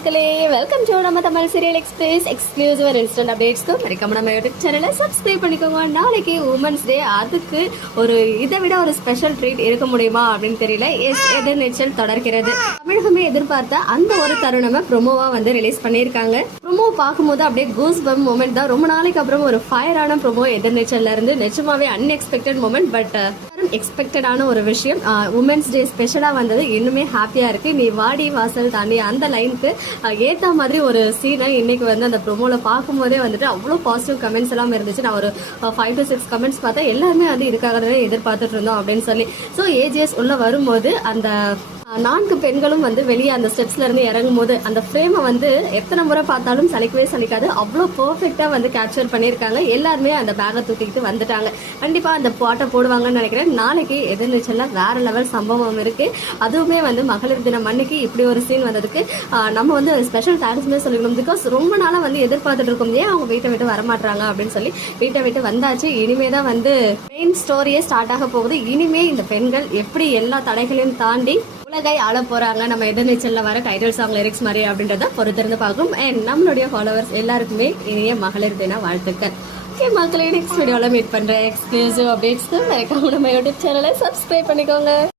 மக்களே welcome to நம்ம Tamil serial express exclusive instant அப்டேட்ஸ்க்கு மறக்காம நம்ம யூடியூப் சேனலை சப்ஸ்கிரைப் பண்ணிக்கோங்க. நாளைக்கு உமன்ஸ் டே அதுக்கு ஒரு இதை விட ஒரு ஸ்பெஷல் ட்ரீட் இருக்க முடியுமா அப்படின்னு தெரியல. எஸ் எதிர்நீச்சல் தொடர்கிறது. தமிழகமே எதிர்பார்த்த அந்த ஒரு தருணமை ப்ரொமோவா வந்து ரிலீஸ் பண்ணியிருக்காங்க. ப்ரொமோ பார்க்கும்போது அப்படியே கூஸ் பம் மூமெண்ட் தான். ரொம்ப நாளைக்கு அப்புறம் ஒரு ஃபயரான ப்ரொமோ எதிர்நீச்சல்ல இருந்து நிஜமாவே அன்எக்ஸ்பெக்டட் மூமெண்ட் பட் எக்ஸ்பெக்டடான ஒரு விஷயம். உமன்ஸ் டே ஸ்பெஷலாக வந்தது. இன்னுமே ஹாப்பியாக இருக்குது நீ வாடி வாசல் தாண்டி அந்த லைனுக்கு ஏற்ற மாதிரி ஒரு சீனை இன்னைக்கு வந்து அந்த ப்ரொமோவில் பார்க்கும்போதே வந்துட்டு அவ்வளோ பாசிட்டிவ் கமெண்ட்ஸ் எல்லாம் இருந்துச்சு. நான் ஒரு ஃபைவ் டு சிக்ஸ் கமெண்ட்ஸ் பார்த்தா எல்லாருமே வந்து இதுக்காக தான் எதிர்பார்த்துட்டு இருந்தோம் அப்படின்னு சொல்லி. ஸோ ஏஜிஎஸ் உள்ளே வரும்போது அந்த நான்கு பெண்களும் வந்து வெளியே அந்த ஸ்டெப்ஸ்ல இருந்து இறங்கும் போது அந்த ஃப்ரேமை வந்து எத்தனை முறை பார்த்தாலும் சலிக்கவே சலிக்காது. அவ்வளோ பர்ஃபெக்டா வந்து கேப்சர் பண்ணியிருக்காங்க. எல்லாருமே அந்த பேக்கை தூக்கிட்டு வந்துட்டாங்க. கண்டிப்பா அந்த பாட்டை போடுவாங்கன்னு நினைக்கிறேன். நாளைக்கு எதிர்நீச்சல்ல வேற லெவல் சம்பவம் இருக்கு. அதுவுமே வந்து மகளிர் தினம் அன்னைக்கு இப்படி ஒரு சீன் வந்ததுக்கு நம்ம வந்து ஸ்பெஷல் தேங்க்ஸ்மே சொல்லிக்கணும். பிகாஸ் ரொம்ப நாளா வந்து எதிர்பார்த்துட்டு இருக்கோம். ஏன் அவங்க வீட்டை விட்டு வரமாட்டாங்க அப்படின்னு சொல்லி வீட்டை விட்டு வந்தாச்சு. இனிமே தான் வந்து மெயின் ஸ்டோரியே ஸ்டார்ட் ஆக போகுது. இனிமே இந்த பெண்கள் எப்படி எல்லா தடைகளையும் தாண்டி உலகை ஆள போறாங்க. நம்ம எதிர்நீச்சல்ல வர டைட்டில் சாங் லிரிக்ஸ் மாதிரி அப்படின்றத பொறுத்திருந்து பார்க்கும் அண்ட் நம்மளுடைய ஃபாலோவர்ஸ் எல்லாருக்குமே இனிய மகளிர் தின வாழ்த்துக்கள். ஓகே மக்களே நெக்ஸ்ட் வீடியோவில் மீட் பண்றேன் எக்ஸ்க்ளூசிவ் அப்டேட்ஸ்க்கு மறக்காம நம்ம யூடியூப் சேனலை சப்ஸ்கிரைப் பண்ணிக்கோங்க.